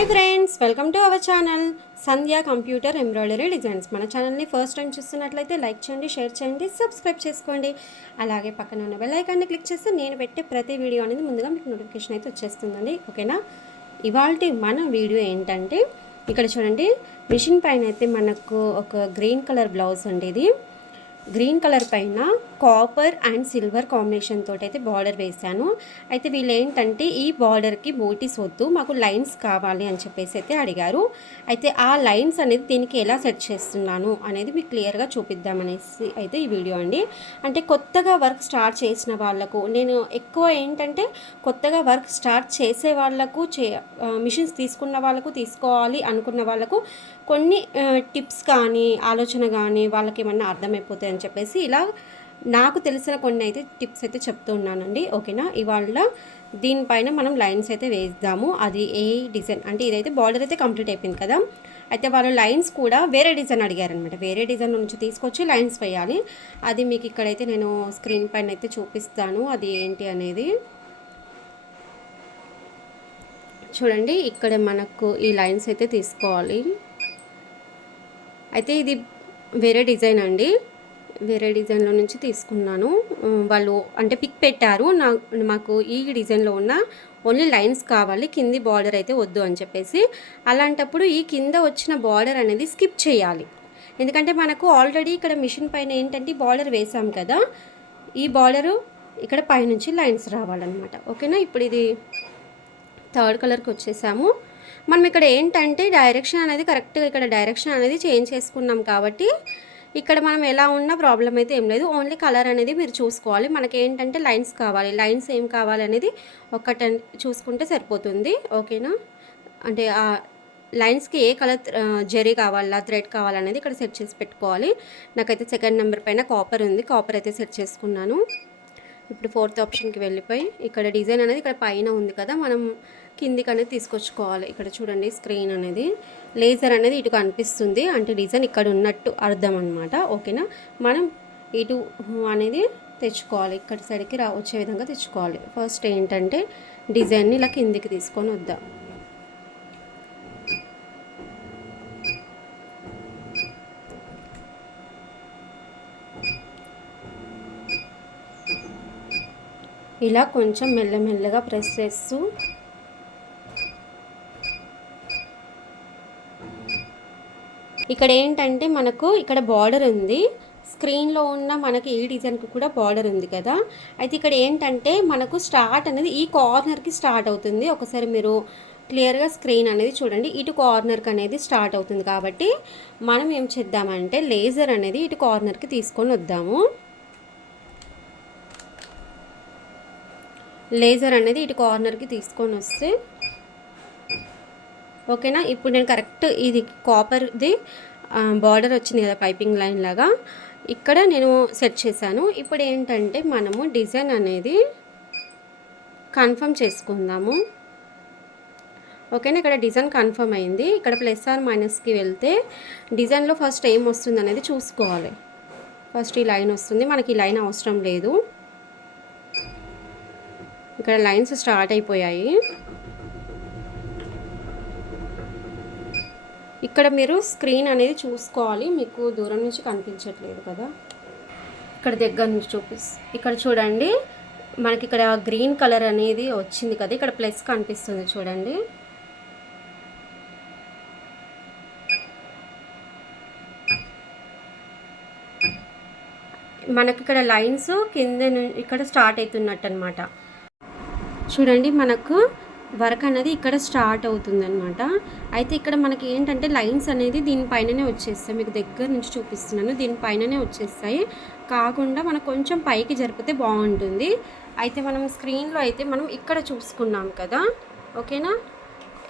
Hi friends welcome to our channel. Sandhya computer embroidery designs. మన ఛానల్ని first time చూస్తున్నట్లయితే like చేయండి share చేయండి సబ్స్క్రైబ్ చేసుకోండి. అలాగే పక్కన ఉన్న బెల్ ఐకాన్ని క్లిక్ చేస్తే నేను పెట్టే ప్రతి వీడియో అనేది ముందుగా మీకు నోటిఫికేషన్ అయితే వచ్చేస్తుందండి. ఓకేనా? ఇవాళ మన వీడియో ఏంటంటే ఇక్కడ చూడండి మిషన్ పైన అయితే మనకు ఒక గ్రీన్ కలర్ బ్లౌజ్ అండి ఇది. గ్రీన్ కలర్ పైన కాపర్ అండ్ సిల్వర్ కాంబినేషన్ తోటి అయితే బార్డర్ వేశాను. అయితే వీళ్ళు ఏంటంటే ఈ బార్డర్కి బోటీస్ వద్దు మాకు లైన్స్ కావాలి అని చెప్పేసి అయితే అడిగారు. అయితే ఆ లైన్స్ అనేది దీనికి ఎలా సెట్ చేస్తున్నాను అనేది మీకు క్లియర్గా చూపిద్దామనేసి అయితే ఈ వీడియో అండి. అంటే కొత్తగా వర్క్ స్టార్ట్ చేసిన వాళ్ళకు నేను ఎక్కువ ఏంటంటే కొత్తగా వర్క్ స్టార్ట్ చేసే వాళ్ళకు చే మిషన్స్ తీసుకున్న వాళ్ళకు తీసుకోవాలి అనుకున్న వాళ్ళకు కొన్ని టిప్స్ కానీ ఆలోచన కానీ వాళ్ళకి ఏమన్నా అర్థమైపోతాయి అని చెప్పేసి ఇలా నాకు తెలిసిన కొన్ని అయితే టిప్స్ అయితే చెప్తూ ఉన్నానండి. ఓకేనా? ఇవాళ దీనిపైన మనం లైన్స్ అయితే వేద్దాము. అది ఏ డిజైన్ అంటే ఇదైతే బార్డర్ అయితే కంప్లీట్ అయిపోయింది కదా. అయితే వాళ్ళు లైన్స్ కూడా వేరే డిజైన్ అడిగారనమాట వేరే డిజైన్ నుంచి తీసుకొచ్చి లైన్స్ వేయాలి. అది మీకు ఇక్కడైతే నేను స్క్రీన్ పైన అయితే చూపిస్తాను. అది ఏంటి అనేది. చూడండి ఇక్కడ మనకు ఈ లైన్స్ అయితే తీసుకోవాలి. అయితే ఇది వేరే డిజైన్ అండి. వేరే డిజైన్లో నుంచి తీసుకున్నాను. వాళ్ళు అంటే పిక్ పెట్టారు. నా మాకు ఈ డిజైన్లో ఉన్న ఓన్లీ లైన్స్ కావాలి. కింది బార్డర్ అయితే వద్దు అని చెప్పేసి అలాంటప్పుడు ఈ కింద వచ్చిన బార్డర్ అనేది స్కిప్ చేయాలి. ఎందుకంటే మనకు ఆల్రెడీ ఇక్కడ మిషన్ పైన ఏంటంటే బార్డర్ వేసాం కదా. ఈ బార్డరు ఇక్కడ పైనుంచి లైన్స్ రావాలన్నమాట. ఓకేనా? ఇప్పుడు ఇది థర్డ్ కలర్కి వచ్చేసాము. మనం ఇక్కడ ఏంటంటే డైరెక్షన్ అనేది కరెక్ట్గా ఇక్కడ డైరెక్షన్ అనేది చేంజ్ చేసుకున్నాం కాబట్టి ఇక్కడ మనం ఎలా ఉన్నా ప్రాబ్లం అయితే ఏం లేదు. ఓన్లీ కలర్ అనేది మీరు చూసుకోవాలి. మనకి ఏంటంటే లైన్స్ కావాలి. లైన్స్ ఏం కావాలి అనేది ఒక్కట చూసుకుంటే సరిపోతుంది. ఓకేనా అంటే ఆ లైన్స్కి ఏ కలర్ జరీ కావాలా థ్రెడ్ కావాలనేది ఇక్కడ సెట్ చేసి పెట్టుకోవాలి. నాకైతే సెకండ్ నెంబర్ పైన కాపర్ ఉంది. కాపర్ అయితే సెట్ చేసుకున్నాను. ఇప్పుడు ఫోర్త్ ఆప్షన్కి వెళ్ళిపోయి ఇక్కడ డిజైన్ అనేది ఇక్కడ పైన ఉంది కదా. మనం కిందికి అనేది తీసుకొచ్చుకోవాలి. ఇక్కడ చూడండి స్క్రీన్ అనేది. లేజర్ అనేది ఇటు కనిపిస్తుంది. అంటే డిజైన్ ఇక్కడ ఉన్నట్టు అర్థం అనమాట ఓకేనా? మనం ఇటు అనేది తెచ్చుకోవాలి. ఇక్కడ సైడ్కి రా వచ్చే విధంగా తెచ్చుకోవాలి. ఫస్ట్ ఏంటంటే డిజైన్ని ఇలా కిందికి తీసుకొని వద్దాం. ఇలా కొంచెం మెల్లమెల్లగా ప్రెస్ చేస్తూ ఇక్కడ ఏంటంటే మనకు ఇక్కడ బార్డర్ ఉంది. స్క్రీన్లో ఉన్న మనకి ఈ డిజైన్కి కూడా బార్డర్ ఉంది కదా. అయితే ఇక్కడ ఏంటంటే మనకు స్టార్ట్ అనేది ఈ కార్నర్కి స్టార్ట్ అవుతుంది. ఒకసారి మీరు క్లియర్గా స్క్రీన్ అనేది చూడండి. ఇటు కార్నర్కి అనేది స్టార్ట్ అవుతుంది కాబట్టి మనం ఏం చేద్దామంటే లేజర్ అనేది ఇటు కార్నర్కి తీసుకొని వద్దాము. లేజర్ అనేది ఇటు కార్నర్కి తీసుకొని వస్తే ఓకేనా? ఇప్పుడు నేను కరెక్ట్ ఇది కాపర్ది బార్డర్ వచ్చింది కదా పైపింగ్ లైన్ లాగా. ఇక్కడ నేను సెట్ చేశాను. ఇప్పుడు ఏంటంటే మనము డిజైన్ అనేది కన్ఫర్మ్ చేసుకుందాము. ఓకేనా? ఇక్కడ డిజైన్ కన్ఫర్మ్ అయింది. ఇక్కడ ప్లస్ ఆర్ మైనస్కి వెళ్తే డిజైన్లో ఫస్ట్ ఏం వస్తుంది అనేది చూసుకోవాలి. ఫస్ట్ ఈ లైన్ వస్తుంది. మనకి ఈ లైన్ అవసరం లేదు. ఇక్కడ లైన్స్ స్టార్ట్ అయిపోయాయి. ఇక్కడ మీరు స్క్రీన్ అనేది చూసుకోవాలి. మీకు దూరం నుంచి కనిపించట్లేదు కదా. ఇక్కడ దగ్గర నుంచి చూపిస్ ఇక్కడ చూడండి. మనకి ఇక్కడ గ్రీన్ కలర్ అనేది వచ్చింది కదా. ఇక్కడ ప్లస్ కనిపిస్తుంది చూడండి. మనకి ఇక్కడ లైన్స్ కింద ను- ఇక్కడ స్టార్ట్ అవుతున్నట్టు అనమాట చూడండి మనకు వర్క్ అనేది ఇక్కడ స్టార్ట్ అవుతుంది అనమాట అయితే ఇక్కడ మనకి ఏంటంటే లైన్స్ అనేది దీనిపైననే వచ్చేస్తాయి. మీకు దగ్గర నుంచి చూపిస్తున్నాను. దీనిపైననే వచ్చేస్తాయి. కాకుండా మనకు కొంచెం పైకి జరిపితే బాగుంటుంది. అయితే మనం స్క్రీన్లో అయితే మనం ఇక్కడ చూసుకున్నాం కదా. ఓకేనా?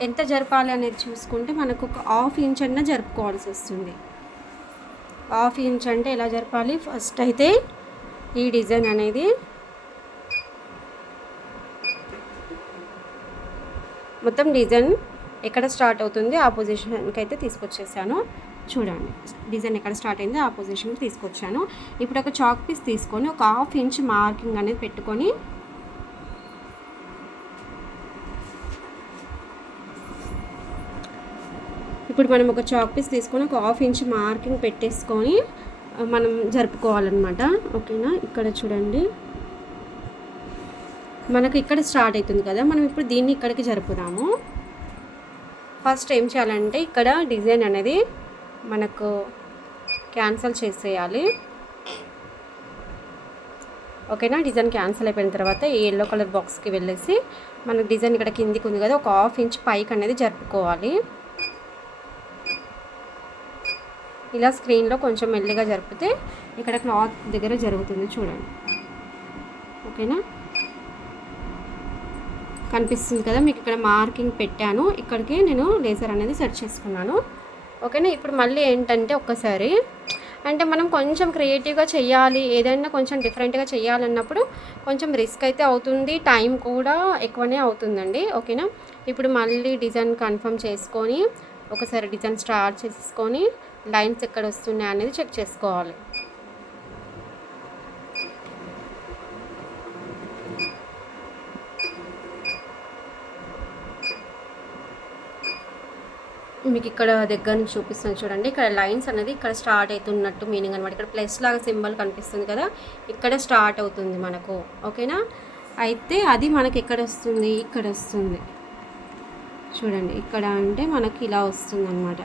ఎంత జరపాలి అనేది చూసుకుంటే మనకు ఒక హాఫ్ ఇంచ్ అన్న జరుపుకోవాల్సి వస్తుంది. హాఫ్ ఇంచ్ అంటే ఎలా జరపాలి? ఫస్ట్ అయితే ఈ డిజైన్ అనేది మొత్తం డిజైన్ ఎక్కడ స్టార్ట్ అవుతుంది ఆ పొజిషన్కి అయితే తీసుకొచ్చేసాను. చూడండి డిజైన్ ఎక్కడ స్టార్ట్ అయిందో ఆ పొజిషన్కి తీసుకొచ్చాను. ఇప్పుడు ఒక చాక్ పీస్ తీసుకొని ఒక హాఫ్ ఇంచ్ మార్కింగ్ అనేది పెట్టుకొని ఇప్పుడు మనం ఒక చాక్ పీస్ తీసుకొని ఒక హాఫ్ ఇంచ్ మార్కింగ్ పెట్టేసుకొని మనం జరుపుకోవాలన్నమాట. ఓకేనా? ఇక్కడ చూడండి. మనకు ఇక్కడ స్టార్ట్ అవుతుంది కదా మనం ఇప్పుడు దీన్ని ఇక్కడికి జరుపుదాము. ఫస్ట్ ఏం చేయాలంటే ఇక్కడ డిజైన్ అనేది మనకు క్యాన్సిల్ చేసేయాలి. ఓకేనా? డిజైన్ క్యాన్సిల్ అయిపోయిన తర్వాత ఈ ఎల్లో కలర్ బాక్స్కి వెళ్ళేసి మనకు డిజైన్ ఇక్కడ కిందికి ఉంది కదా ఒక హాఫ్ ఇంచ్ పైకి అనేది జరుపుకోవాలి. ఇలా స్క్రీన్లో కొంచెం మెల్లిగా జరిపితే ఇక్కడ క్లాత్ దగ్గర జరుగుతుంది చూడండి. ఓకేనా? కనిపిస్తుంది కదా మీకు ఇక్కడ మార్కింగ్ పెట్టాను. ఇక్కడికి నేను లేజర్ అనేది సెట్ చేసుకున్నాను. ఓకేనా? ఇప్పుడు మళ్ళీ ఏంటంటే ఒక్కసారి. అంటే మనం కొంచెం క్రియేటివ్గా చేయాలి ఏదైనా కొంచెం డిఫరెంట్గా చేయాలన్నప్పుడు కొంచెం రిస్క్ అయితే అవుతుంది టైం కూడా ఎక్కువనే అవుతుందండి. ఓకేనా? ఇప్పుడు మళ్ళీ డిజైన్ కన్ఫర్మ్ చేసుకొని ఒకసారి డిజైన్ స్టార్ట్ చేసుకొని లైన్స్ ఎక్కడ వస్తున్నాయి అనేది చెక్ చేసుకోవాలి. మీకు ఇక్కడ దగ్గర నుంచి చూపిస్తాను చూడండి. ఇక్కడ లైన్స్ అనేది ఇక్కడ స్టార్ట్ అవుతున్నట్టు మీనింగ్ అనమాట ఇక్కడ ప్లస్ లాగా సింబల్ కనిపిస్తుంది కదా ఇక్కడ స్టార్ట్ అవుతుంది మనకు. ఓకేనా? అయితే అది మనకి ఎక్కడ వస్తుంది? ఇక్కడ వస్తుంది. చూడండి ఇక్కడ అంటే మనకి ఇలా వస్తుంది అనమాట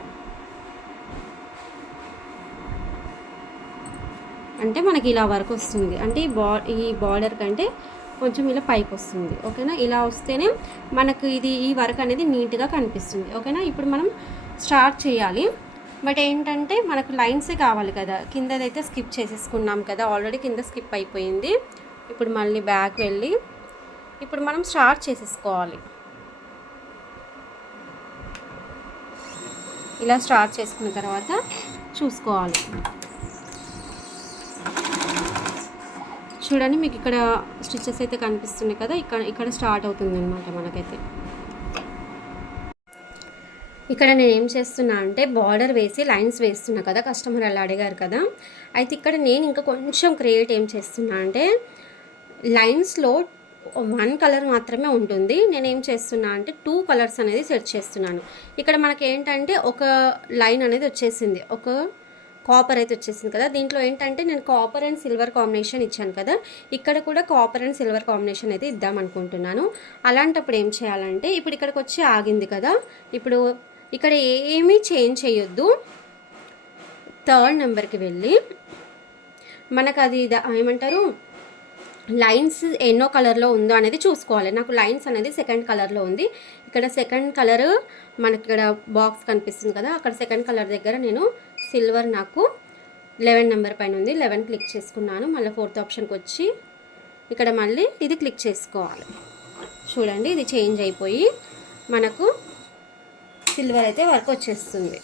అంటే మనకి ఇలా వరకు వస్తుంది. అంటే ఈ బా ఈ బార్డర్ కంటే కొంచెం ఇలా పైకి వస్తుంది ఓకేనా? ఇలా వస్తేనే మనకు ఇది ఈ వర్క్ అనేది నీట్గా కనిపిస్తుంది ఓకేనా? ఇప్పుడు మనం స్టార్ట్ చేయాలి. బట్ ఏంటంటే మనకు లైన్సే కావాలి కదా. కిందదైతే స్కిప్ చేసేసుకున్నాం కదా. ఆల్రెడీ కింద స్కిప్ అయిపోయింది. ఇప్పుడు మళ్ళీ బ్యాక్ వెళ్ళి ఇప్పుడు మనం స్టార్ట్ చేసేసుకోవాలి. ఇలా స్టార్ట్ చేసుకున్న తర్వాత చూసుకోవాలి. చూడండి మీకు ఇక్కడ స్టిచెస్ అయితే కనిపిస్తున్నాయి కదా ఇక్కడ ఇక్కడ స్టార్ట్ అవుతుంది అనమాట మనకైతే. ఇక్కడ నేను ఏం చేస్తున్నా అంటే బార్డర్ వేసి లైన్స్ వేస్తున్నా కదా కస్టమర్ అలా అడిగారు కదా. అయితే ఇక్కడ నేను ఇంకా కొంచెం క్రియేట్ ఏం చేస్తున్నా అంటే లైన్స్లో వన్ కలర్ మాత్రమే ఉంటుంది. నేను ఏం చేస్తున్నా అంటే టూ కలర్స్ అనేది సెట్ చేస్తున్నాను. ఇక్కడ మనకి ఏంటంటే ఒక లైన్ అనేది వచ్చేసింది. ఒక కాపర్ అయితే వచ్చేసింది కదా. దీంట్లో ఏంటంటే నేను కాపర్ అండ్ సిల్వర్ కాంబినేషన్ ఇచ్చాను కదా. ఇక్కడ కూడా కాపర్ అండ్ సిల్వర్ కాంబినేషన్ అయితే ఇద్దాం అనుకుంటున్నాను. అలాంటప్పుడు ఏం చేయాలంటే ఇప్పుడు ఇక్కడికి వచ్చి ఆగింది కదా. ఇప్పుడు ఇక్కడ ఏమీ చేంజ్ చేయొద్దు. థర్డ్ నెంబర్కి వెళ్ళి మనకు అది ఏమంటారు? లైన్స్ ఎన్నో కలర్లో ఉందో అనేది చూసుకోవాలి. నాకు లైన్స్ అనేది సెకండ్ కలర్లో ఉంది. ఇక్కడ సెకండ్ కలర్ మనకి ఇక్కడ బాక్స్ కనిపిస్తుంది కదా. అక్కడ సెకండ్ కలర్ దగ్గర నేను సిల్వర్ నాకు లెవెన్ నెంబర్ పైన ఉంది. లెవెన్ క్లిక్ చేసుకున్నాను. మళ్ళీ ఫోర్త్ ఆప్షన్కి వచ్చి ఇక్కడ మళ్ళీ ఇది క్లిక్ చేసుకోవాలి. చూడండి ఇది చేంజ్ అయిపోయి మనకు సిల్వర్ అయితే వర్క్ వచ్చేస్తుంది.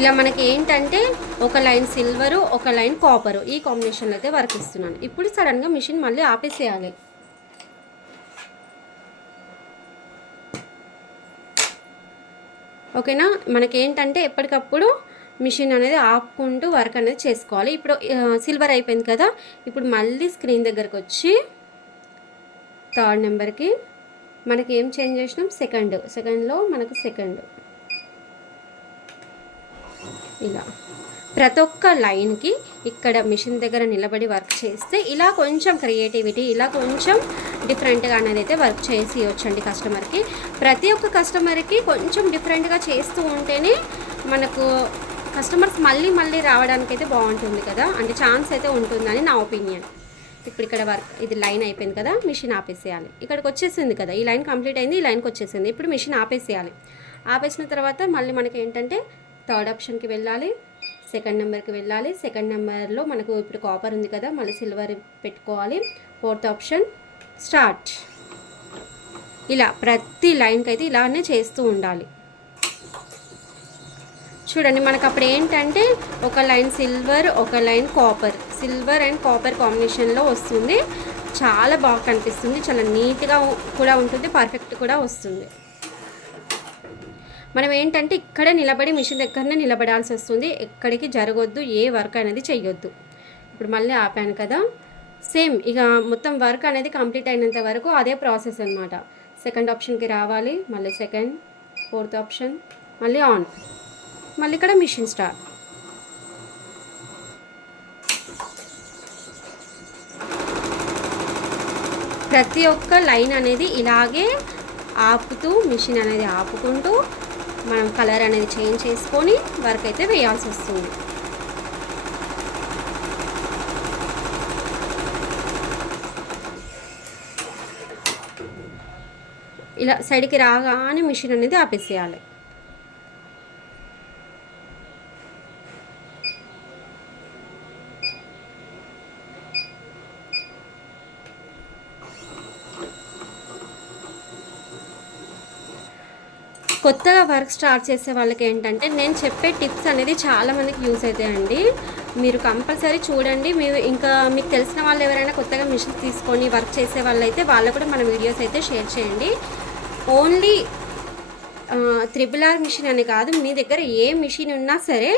ఇలా మనకి ఏంటంటే ఒక లైన్ సిల్వరు ఒక లైన్ కాపరు ఈ కాంబినేషన్లో అయితే వర్క్ ఇస్తున్నాను. ఇప్పుడు సడన్గా మిషన్ మళ్ళీ ఆపేసేయాలి. ఓకేనా? మనకేంటంటే ఎప్పటికప్పుడు మిషన్ అనేది ఆపుకుంటూ వర్క్ అనేది చేసుకోవాలి. ఇప్పుడు సిల్వర్ అయిపోయింది కదా? ఇప్పుడు మళ్ళీ స్క్రీన్ దగ్గరకు వచ్చి థర్డ్ నెంబర్కి మనకి ఏం చేంజ్ చేసినాం? సెకండ్. సెకండ్లో మనకు సెకండ్. ఇలా. ప్రతి ఒక్క లైన్కి ఇక్కడ మిషన్ దగ్గర నిలబడి వర్క్ చేస్తే ఇలా కొంచెం క్రియేటివిటీ ఇలా కొంచెం డిఫరెంట్గా అనేది అయితే వర్క్ చేసి ఇవ్వచ్చండి కస్టమర్కి. ప్రతి ఒక్క కస్టమర్కి కొంచెం డిఫరెంట్గా చేస్తూ ఉంటేనే మనకు కస్టమర్స్ మళ్ళీ మళ్ళీ రావడానికి అయితే బాగుంటుంది కదా. అంటే ఛాన్స్ అయితే ఉంటుందని నా ఒపీనియన్. ఇప్పుడు ఇక్కడ వర్క్ ఇది లైన్ అయిపోయింది కదా మిషన్ ఆపేసేయాలి. ఇక్కడికి వచ్చేసింది కదా ఈ లైన్ కంప్లీట్ అయింది ఈ లైన్కి వచ్చేసింది. ఇప్పుడు మిషన్ ఆపేసేయాలి. ఆపేసిన తర్వాత మళ్ళీ మనకి ఏంటంటే థర్డ్ ఆప్షన్కి వెళ్ళాలి. సెకండ్ నెంబర్కి వెళ్ళాలి. సెకండ్ నెంబర్లో మనకు ఇప్పుడు కాపర్ ఉంది కదా మళ్ళీ సిల్వర్ పెట్టుకోవాలి. ఫోర్త్ ఆప్షన్ స్టార్ట్ ఇలా ప్రతి లైన్కి అయితే ఇలానే చేస్తూ ఉండాలి. చూడండి మనకు అప్పుడు ఏంటంటే ఒక లైన్ సిల్వర్ ఒక line copper silver and copper కాంబినేషన్లో వస్తుంది. చాలా బాగా కనిపిస్తుంది. చాలా నీట్గా కూడా ఉంటుంది పర్ఫెక్ట్ కూడా వస్తుంది. మనం ఏంటంటే ఇక్కడే నిలబడి మిషన్ దగ్గరనే నిలబడాల్సి వస్తుంది. ఎక్కడికి జరగొద్దు ఏ వర్క్ అనేది చేయొద్దు ఇప్పుడు మళ్ళీ ఆపాను కదా. సేమ్ ఇక మొత్తం వర్క్ అనేది కంప్లీట్ అయినంత వరకు అదే ప్రాసెస్ అనమాట సెకండ్ ఆప్షన్కి రావాలి మళ్ళీ సెకండ్ ఫోర్త్ ఆప్షన్ మళ్ళీ ఆన్. మళ్ళీ ఇక్కడ మిషన్ స్టార్ట్. ప్రతి ఒక్క లైన్ అనేది ఇలాగే ఆపుతూ మిషన్ అనేది ఆపుకుంటూ మనం కలర్ అనేది చేంజ్ చేసుకొని వర్క్ అయితే వేయాల్సి వస్తుంది. ఇలా సైడ్కి రాగానే మిషన్ అనేది ఆపేసేయాలి. కొత్తగా వర్క్ స్టార్ట్ చేసే వాళ్ళకి ఏంటంటే నేను చెప్పే టిప్స్ అనేది చాలామందికి యూస్ అవుతాయండి. మీరు కంపల్సరీ చూడండి. మీరు ఇంకా మీకు తెలిసిన వాళ్ళు ఎవరైనా కొత్తగా మిషన్ తీసుకొని వర్క్ చేసే వాళ్ళు అయితే వాళ్ళు కూడా మన వీడియోస్ అయితే షేర్ చేయండి. ఓన్లీ త్రిబుల్ ఆర్ మిషన్ అని కాదు మీ దగ్గర ఏ మిషన్ ఉన్నా సరే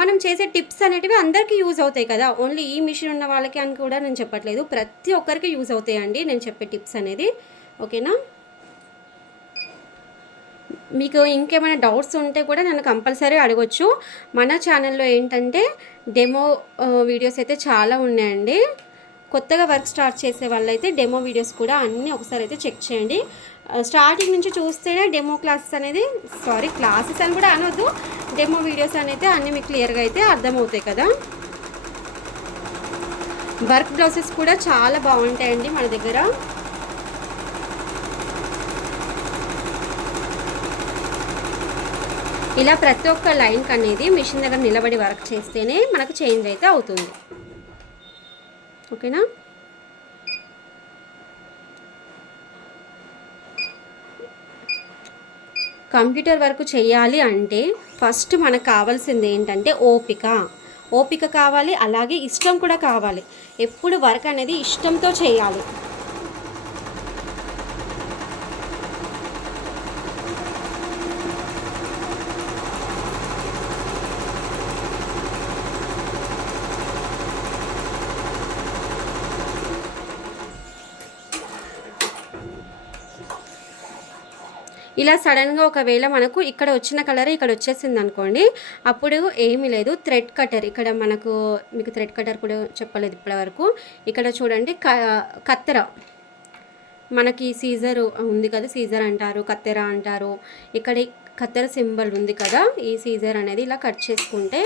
మనం చేసే టిప్స్ అనేటివి అందరికీ యూజ్ అవుతాయి కదా. ఓన్లీ ఈ మిషన్ ఉన్న వాళ్ళకి అని కూడా నేను చెప్పట్లేదు. ప్రతి ఒక్కరికి యూజ్ అవుతాయండి నేను చెప్పే టిప్స్ అనేది. ఓకేనా? మీకు ఇంకేమైనా డౌట్స్ ఉంటే కూడా నన్ను కంపల్సరీ అడగొచ్చు. మన ఛానల్లో ఏంటంటే డెమో వీడియోస్ అయితే చాలా ఉన్నాయండి. కొత్తగా వర్క్ స్టార్ట్ చేసే వాళ్ళైతే డెమో వీడియోస్ కూడా అన్నీ ఒకసారి అయితే చెక్ చేయండి. స్టార్టింగ్ నుంచి చూస్తేనే డెమో క్లాసెస్ అనేది సారీ క్లాసెస్ అని కూడా అనొద్దు. డెమో వీడియోస్ అనేది అన్నీ మీకు క్లియర్గా అయితే అర్థమవుతాయి కదా. వర్క్ బ్లౌజెస్ కూడా చాలా బాగుంటాయండి మన దగ్గర. ఇలా ప్రతి ఒక్క లైన్కి అనేది మిషన్ దగ్గర నిలబడి వర్క్ చేస్తేనే మనకు చేంజ్ అయితే అవుతుంది. ఓకేనా? కంప్యూటర్ వర్క్ చేయాలి అంటే ఫస్ట్ మనకు కావాల్సింది ఏంటంటే ఓపిక. ఓపిక కావాలి అలాగే ఇష్టం కూడా కావాలి. ఎప్పుడు వర్క్ అనేది ఇష్టంతో చేయాలి. ఇలా సడన్గా ఒకవేళ మనకు ఇక్కడ వచ్చిన కలర్ ఇక్కడ వచ్చేసింది అనుకోండి అప్పుడు ఏమీ లేదు. థ్రెడ్ కటర్ ఇక్కడ మనకు మీకు థ్రెడ్ కటర్ కూడా చెప్పలేదు ఇప్పటివరకు ఇక్కడ చూడండి క కత్తెర. మనకి సీజర్ ఉంది కదా సీజర్ అంటారు కత్తెర అంటారు. ఇక్కడ కత్తెర సింబల్ ఉంది కదా ఈ సీజర్ అనేది ఇలా కట్ చేసుకుంటే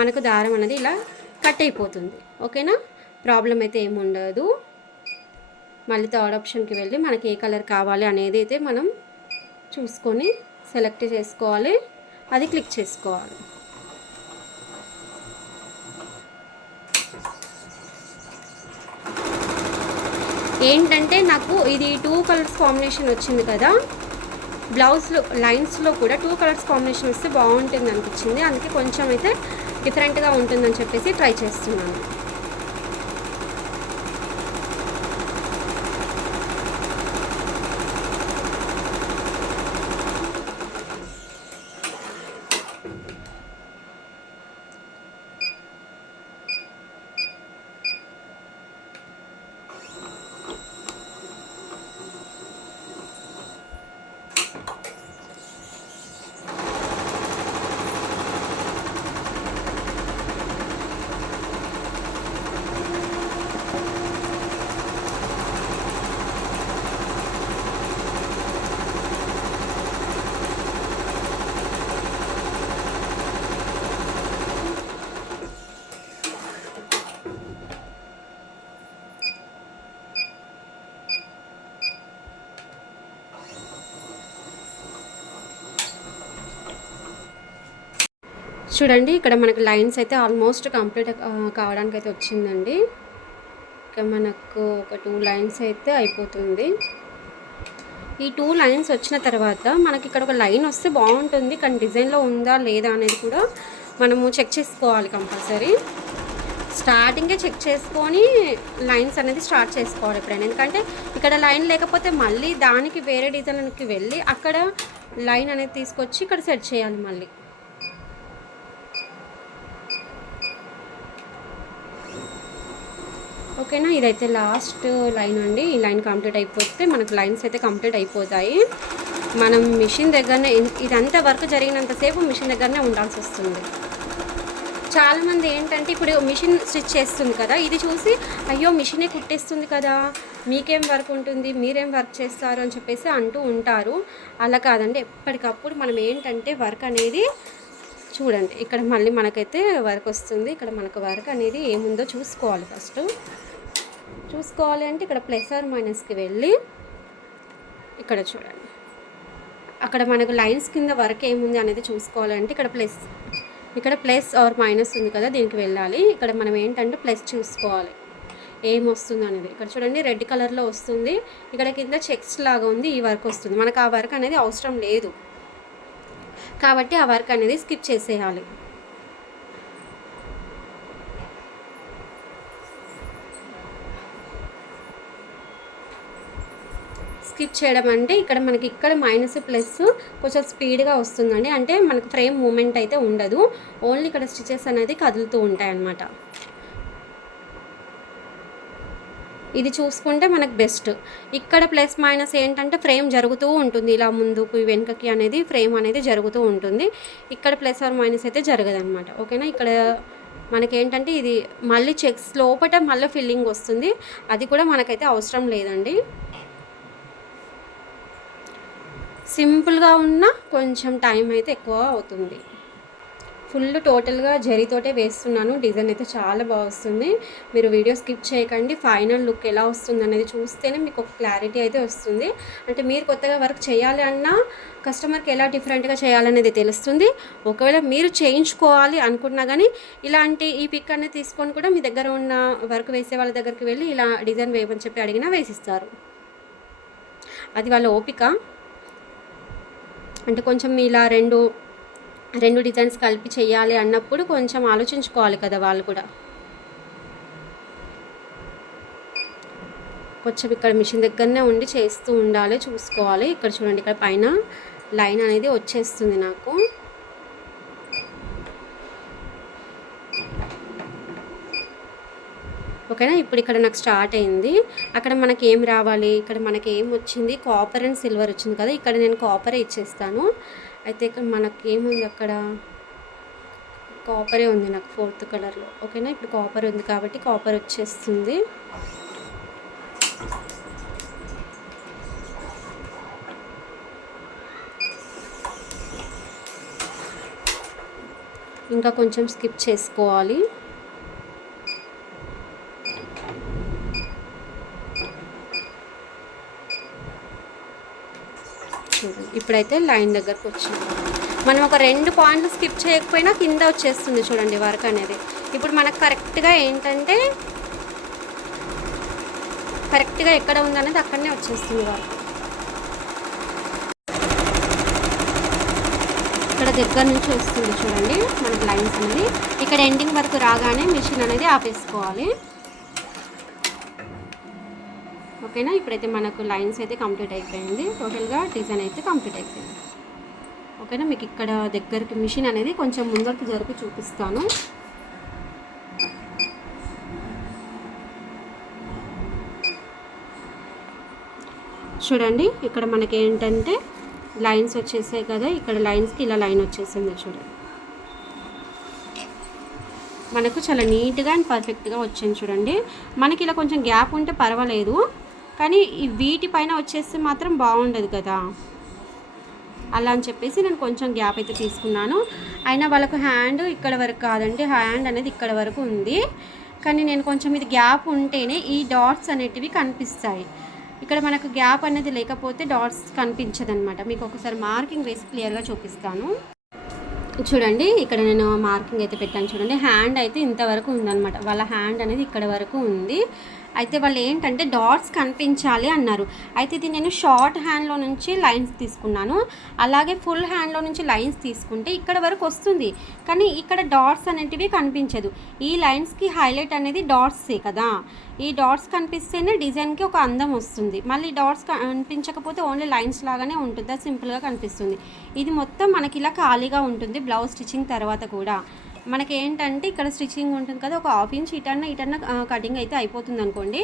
మనకు దారం అనేది ఇలా కట్ అయిపోతుంది. ఓకేనా? ప్రాబ్లం అయితే ఏమి ఉండదు మళ్ళీ థర్డ్ ఆప్షన్కి వెళ్ళి మనకి ఏ కలర్ కావాలి అనేది అయితే మనం చూసుకొని సెలెక్ట్ చేసుకోవాలి. అది క్లిక్ చేసుకోవాలి. ఏంటంటే నాకు ఇది టూ కలర్స్ కాంబినేషన్ వచ్చింది కదా. బ్లౌజ్లో లైన్స్లో కూడా టూ కలర్స్ కాంబినేషన్ వస్తే బాగుంటుంది అనిపించింది. అందుకే కొంచెం అయితే డిఫరెంట్గా ఉంటుందని చెప్పేసి ట్రై చేస్తున్నాను. చూడండి ఇక్కడ మనకు లైన్స్ అయితే ఆల్మోస్ట్ కంప్లీట్ కావడానికి అయితే వచ్చిందండి. ఇక మనకు ఒక టూ లైన్స్ అయితే అయిపోతుంది. ఈ టూ లైన్స్ వచ్చిన తర్వాత మనకి ఇక్కడ ఒక లైన్ వస్తే బాగుంటుంది కానీ డిజైన్లో ఉందా లేదా అనేది కూడా మనము చెక్ చేసుకోవాలి కంపల్సరీ. స్టార్టింగే చెక్ చేసుకొని లైన్స్ అనేది స్టార్ట్ చేసుకోవాలి ఎప్పుడైనా. ఎందుకంటే ఇక్కడ లైన్ లేకపోతే మళ్ళీ దానికి వేరే డిజైన్కి వెళ్ళి అక్కడ లైన్ అనేది తీసుకొచ్చి ఇక్కడ సెట్ చేయాలి మళ్ళీ. ఓకేనా? ఇదైతే లాస్ట్ లైన్ అండి. ఈ లైన్ కంప్లీట్ అయిపోతే మనకు లైన్స్ అయితే కంప్లీట్ అయిపోతాయి. మనం మిషన్ దగ్గరనే ఇదంతా వర్క్ జరిగినంతసేపు మిషన్ దగ్గరనే ఉండాల్సి వస్తుంది. చాలామంది ఏంటంటే ఇప్పుడు మిషన్ స్టిచ్ చేస్తుంది కదా ఇది చూసి అయ్యో మిషనే కుట్టేస్తుంది కదా మీకేం వర్క్ ఉంటుంది మీరేం వర్క్ చేస్తారు అని చెప్పేసి అంటూ ఉంటారు. అలా కాదండి. ఎప్పటికప్పుడు మనం ఏంటంటే వర్క్ అనేది చూడండి. ఇక్కడ మళ్ళీ మనకైతే వర్క్ వస్తుంది. ఇక్కడ మనకు వర్క్ అనేది ఏముందో చూసుకోవాలి ఫస్ట్. చూసుకోవాలి అంటే ఇక్కడ ప్లస్ ఆర్ మైనస్కి వెళ్ళి ఇక్కడ చూడండి. అక్కడ మనకు లైన్స్ కింద వర్క్ ఏముంది అనేది చూసుకోవాలంటే ఇక్కడ ప్లస్ ఇక్కడ ప్లస్ ఆర్ మైనస్ ఉంది కదా దీనికి వెళ్ళాలి. ఇక్కడ మనం ఏంటంటే ప్లస్ చూసుకోవాలి. ఏం వస్తుంది అనేది. ఇక్కడ చూడండి రెడ్ కలర్లో వస్తుంది. ఇక్కడ కింద చెక్స్ లాగా ఉంది ఈ వర్క్ వస్తుంది. మనకు ఆ వర్క్ అనేది అవసరం లేదు. కాబట్టి ఆ వర్క్ అనేది స్కిప్ చేసేయాలి. స్కిప్ చేయడం అంటే ఇక్కడ మనకి ఇక్కడ మైనస్ ప్లస్ కొంచెం స్పీడ్గా వస్తుందండి. అంటే మనకు ఫ్రేమ్ మూమెంట్ అయితే ఉండదు. ఓన్లీ ఇక్కడ స్టిచెస్ అనేది కదులుతూ ఉంటాయి అన్నమాట ఇది చూసుకుంటే మనకు బెస్ట్ ఇక్కడ ప్లస్ మైనస్ ఏంటంటే ఫ్రేమ్ జరుగుతూ ఉంటుంది. ఇలా ముందుకు వెనుకకి అనేది ఫ్రేమ్ అనేది జరుగుతూ ఉంటుంది. ఇక్కడ ప్లస్ ఆర్ మైనస్ అయితే జరగదన్నమాట. ఓకేనా ఇక్కడ మనకేంటంటే ఇది మళ్ళీ చెక్స్ లోపల మళ్ళీ ఫిల్లింగ్ వస్తుంది. అది కూడా మనకైతే అవసరం లేదండి. సింపుల్గా ఉన్న కొంచెం టైం అయితే ఎక్కువ అవుతుంది. ఫుల్ టోటల్గా జరీతోటే వేస్తున్నాను. డిజైన్ అయితే చాలా బాగా వస్తుంది. మీరు వీడియో స్కిప్ చేయకండి. ఫైనల్ లుక్ ఎలా వస్తుంది అనేది చూస్తేనే మీకు ఒక క్లారిటీ అయితే వస్తుంది. అంటే మీరు కొత్తగా వర్క్ చేయాలి అన్నా కస్టమర్కి ఎలా డిఫరెంట్గా చేయాలనేది తెలుస్తుంది. ఒకవేళ మీరు చేయించుకోవాలి అనుకున్నా కానీ ఇలాంటి ఈ పిక్ అనేది తీసుకొని కూడా మీ దగ్గర ఉన్న వర్క్ వేసే వాళ్ళ దగ్గరికి వెళ్ళి ఇలా డిజైన్ వేయమని చెప్పి అడిగినా వేసిస్తారు. అది వాళ్ళ ఓపిక. అంటే కొంచెం ఇలా రెండు రెండు డిజైన్స్ కలిపి చేయాలి అన్నప్పుడు కొంచెం ఆలోచించుకోవాలి కదా వాళ్ళు కూడా. కొంచెం ఇక్కడ మిషన్ దగ్గరనే ఉండి చేస్తూ ఉండాలి చూసుకోవాలి. ఇక్కడ చూడండి ఇక్కడ పైన లైన్ అనేది వచ్చేస్తుంది నాకు. ఓకేనా ఇప్పుడు ఇక్కడ నాకు స్టార్ట్ అయింది. అక్కడ మనకి ఏం రావాలి? ఇక్కడ మనకి ఏం వచ్చింది? కాపర్ అండ్ సిల్వర్ వచ్చింది కదా ఇక్కడ నేను కాపరే ఇచ్చేస్తాను. అయితే ఇక్కడ మనకి ఏముంది అక్కడ? కాపరే ఉంది నాకు ఫోర్త్ కలర్లో ఓకేనా ఇప్పుడు కాపర్ ఉంది కాబట్టి కాపర్ వచ్చేస్తుంది. ఇంకా కొంచెం స్కిప్ చేసుకోవాలి చూడండి ఇప్పుడైతే లైన్ దగ్గరకు వచ్చింది మనం ఒక రెండు పాయింట్లు స్కిప్ చేయకపోయినా కింద వచ్చేస్తుంది చూడండి వర్క్ అనేది. ఇప్పుడు మనకు కరెక్ట్గా ఏంటంటే కరెక్ట్గా ఎక్కడ ఉందనేది అక్కడనే వచ్చేస్తుంది వర్క్. ఇక్కడ దగ్గర నుంచి వస్తుంది చూడండి మనకు లైన్స్ అనేది. ఇక్కడ ఎండింగ్ వరకు రాగానే మిషన్ అనేది ఆపేసుకోవాలి. ఓకేనా? ఇప్పుడైతే మనకు లైన్స్ అయితే కంప్లీట్ అయిపోయింది. టోటల్గా డిజైన్ అయితే కంప్లీట్ అయిపోయింది. ఓకేనా? మీకు ఇక్కడ దగ్గరికి మిషన్ అనేది కొంచెం ముందరకు జరిపి చూపిస్తాను. చూడండి ఇక్కడ మనకి ఏంటంటే లైన్స్ వచ్చేసాయి కదా ఇక్కడ లైన్స్కి ఇలా లైన్ వచ్చేసింది చూడండి. మనకు చాలా నీట్గా అండ్ పర్ఫెక్ట్గా వచ్చింది చూడండి. మనకి ఇలా కొంచెం గ్యాప్ ఉంటే పర్వాలేదు. కానీ ఈ వచ్చేస్తే మాత్రం బాగుండదు కదా. అలా అని చెప్పేసి నేను కొంచెం గ్యాప్ అయితే తీసుకున్నాను. అయినా వాళ్ళకు హ్యాండ్ ఇక్కడ వరకు కాదండి. హ్యాండ్ అనేది ఇక్కడ వరకు ఉంది. కానీ నేను కొంచెం ఇది గ్యాప్ ఉంటేనే ఈ డాట్స్ అనేటివి కనిపిస్తాయి. ఇక్కడ మనకు గ్యాప్ అనేది లేకపోతే డాట్స్ కనిపించదనమాట మీకు ఒకసారి మార్కింగ్ వేసి క్లియర్గా చూపిస్తాను. చూడండి ఇక్కడ నేను మార్కింగ్ అయితే పెట్టాను చూడండి. హ్యాండ్ అయితే ఇంతవరకు ఉందన్నమాట. వాళ్ళ హ్యాండ్ అనేది ఇక్కడ వరకు ఉంది. అయితే వాళ్ళు ఏంటంటే డాట్స్ కనిపించాలి అన్నారు. అయితే ఇది నేను షార్ట్ హ్యాండ్లో నుంచి లైన్స్ తీసుకున్నాను. అలాగే ఫుల్ హ్యాండ్లో నుంచి లైన్స్ తీసుకుంటే ఇక్కడ వరకు వస్తుంది. కానీ ఇక్కడ డాట్స్ అనేటివి కనిపించదు. ఈ లైన్స్కి హైలైట్ అనేది డాట్సే కదా. ఈ డాట్స్ కనిపిస్తేనే డిజైన్కి ఒక అందం వస్తుంది. మళ్ళీ డాట్స్ కనిపించకపోతే ఓన్లీ లైన్స్ లాగానే ఉంటుంది. సింపుల్గా కనిపిస్తుంది. ఇది మొత్తం మనకి ఇలా ఖాళీగా ఉంటుంది బ్లౌజ్ స్టిచ్చింగ్ తర్వాత కూడా. మనకి ఏంటంటే ఇక్కడ స్టిచ్చింగ్ ఉంటుంది కదా ఒక హాఫ్ ఇంచ్ ఇటన్న ఇటన్న కటింగ్ అయితే అయిపోతుంది అనుకోండి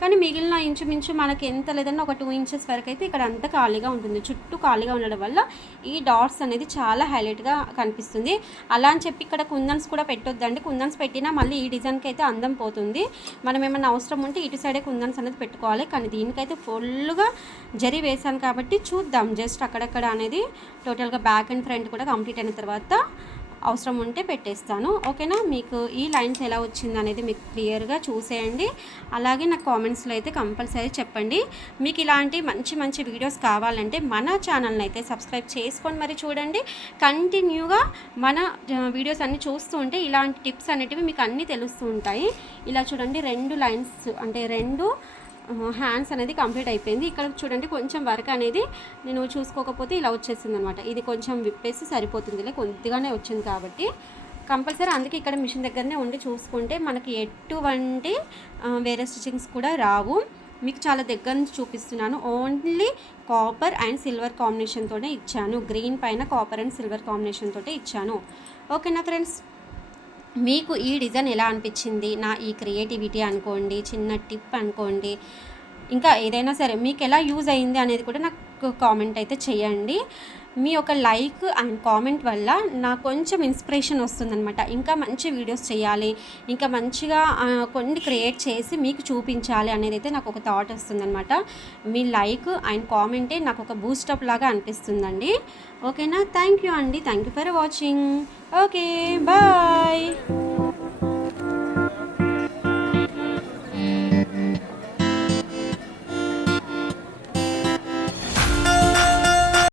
కానీ మిగిలిన ఇంచుమించు మనకి ఎంత లేదన్నా ఒక టూ ఇంచెస్ వరకు అయితే ఇక్కడ అంతా ఖాళీగా ఉంటుంది. చుట్టూ ఖాళీగా ఉండడం వల్ల ఈ డాట్స్ అనేది చాలా హైలైట్గా కనిపిస్తుంది. అలా అని చెప్పి ఇక్కడ కుందన్స్ కూడా పెట్టొద్దండి. కుందన్స్ పెట్టినా మళ్ళీ ఈ డిజైన్కి అయితే అందం పోతుంది. మనం ఏమైనా అవసరం ఉంటే ఇటు సైడే కుందన్స్ అనేది పెట్టుకోవాలి. కానీ దీనికైతే ఫుల్గా జరి వేసాను కాబట్టి చూద్దాం. జస్ట్ అక్కడక్కడ అనేది టోటల్గా బ్యాక్ అండ్ ఫ్రంట్ కూడా కంప్లీట్ అయిన తర్వాత అవసరం ఉంటే పెట్టేస్తాను. ఓకేనా? మీకు ఈ లైన్స్ ఎలా వచ్చింది అనేది మీకు క్లియర్గా చూసేయండి. అలాగే నాకు కామెంట్స్లో అయితే కంపల్సరీ చెప్పండి. మీకు ఇలాంటి మంచి మంచి వీడియోస్ కావాలంటే మన ఛానల్ని అయితే సబ్స్క్రైబ్ చేసుకొని మరి చూడండి. కంటిన్యూగా మన వీడియోస్ అన్ని చూస్తూ ఉంటే ఇలాంటి టిప్స్ అనేటివి మీకు అన్నీ తెలుస్తూ ఉంటాయి. ఇలా చూడండి రెండు లైన్స్ అంటే రెండు హ్యాండ్స్ అనేది కంప్లీట్ అయిపోయింది. ఇక్కడ చూడండి కొంచెం వర్క్ అనేది నేను చూసుకోకపోతే ఇలా వచ్చేసింది అనమాట ఇది కొంచెం విప్పేసి సరిపోతుంది. కొద్దిగానే వచ్చింది కాబట్టి. కంపల్సరీ అందుకే ఇక్కడ మిషన్ దగ్గరనే ఉండి చూసుకుంటే మనకి ఎటువంటి వేరే స్టిచ్చింగ్స్ కూడా రావు. మీకు చాలా దగ్గర నుంచి చూపిస్తున్నాను. ఓన్లీ కాపర్ అండ్ సిల్వర్ కాంబినేషన్తోనే ఇచ్చాను. గ్రీన్ పైన కాపర్ అండ్ సిల్వర్ కాంబినేషన్ తోటే ఇచ్చాను. ఓకేనా ఫ్రెండ్స్ మీకు ఈ డిజైన్ ఎలా అనిపించింది? నా ఈ క్రియేటివిటీ అనుకోండి చిన్న టిప్ అనుకోండి ఇంకా ఏదైనా సరే మీకు ఎలా యూజ్ అయింది అనేది కూడా నాకు కామెంట్ అయితే చేయండి. మీ యొక్క లైక్ అండ్ కామెంట్ వల్ల నాకు కొంచెం ఇన్స్పిరేషన్ వస్తుందనమాట ఇంకా మంచి వీడియోస్ చేయాలి ఇంకా మంచిగా కొన్ని క్రియేట్ చేసి మీకు చూపించాలి అనేది అయితే నాకు ఒక థాట్ వస్తుందనమాట మీ లైక్ అండ్ కామెంటే నాకు ఒక బూస్టప్ లాగా అనిపిస్తుందండి. ఓకేనా? థ్యాంక్ యూ అండి. Thank you for watching okay bye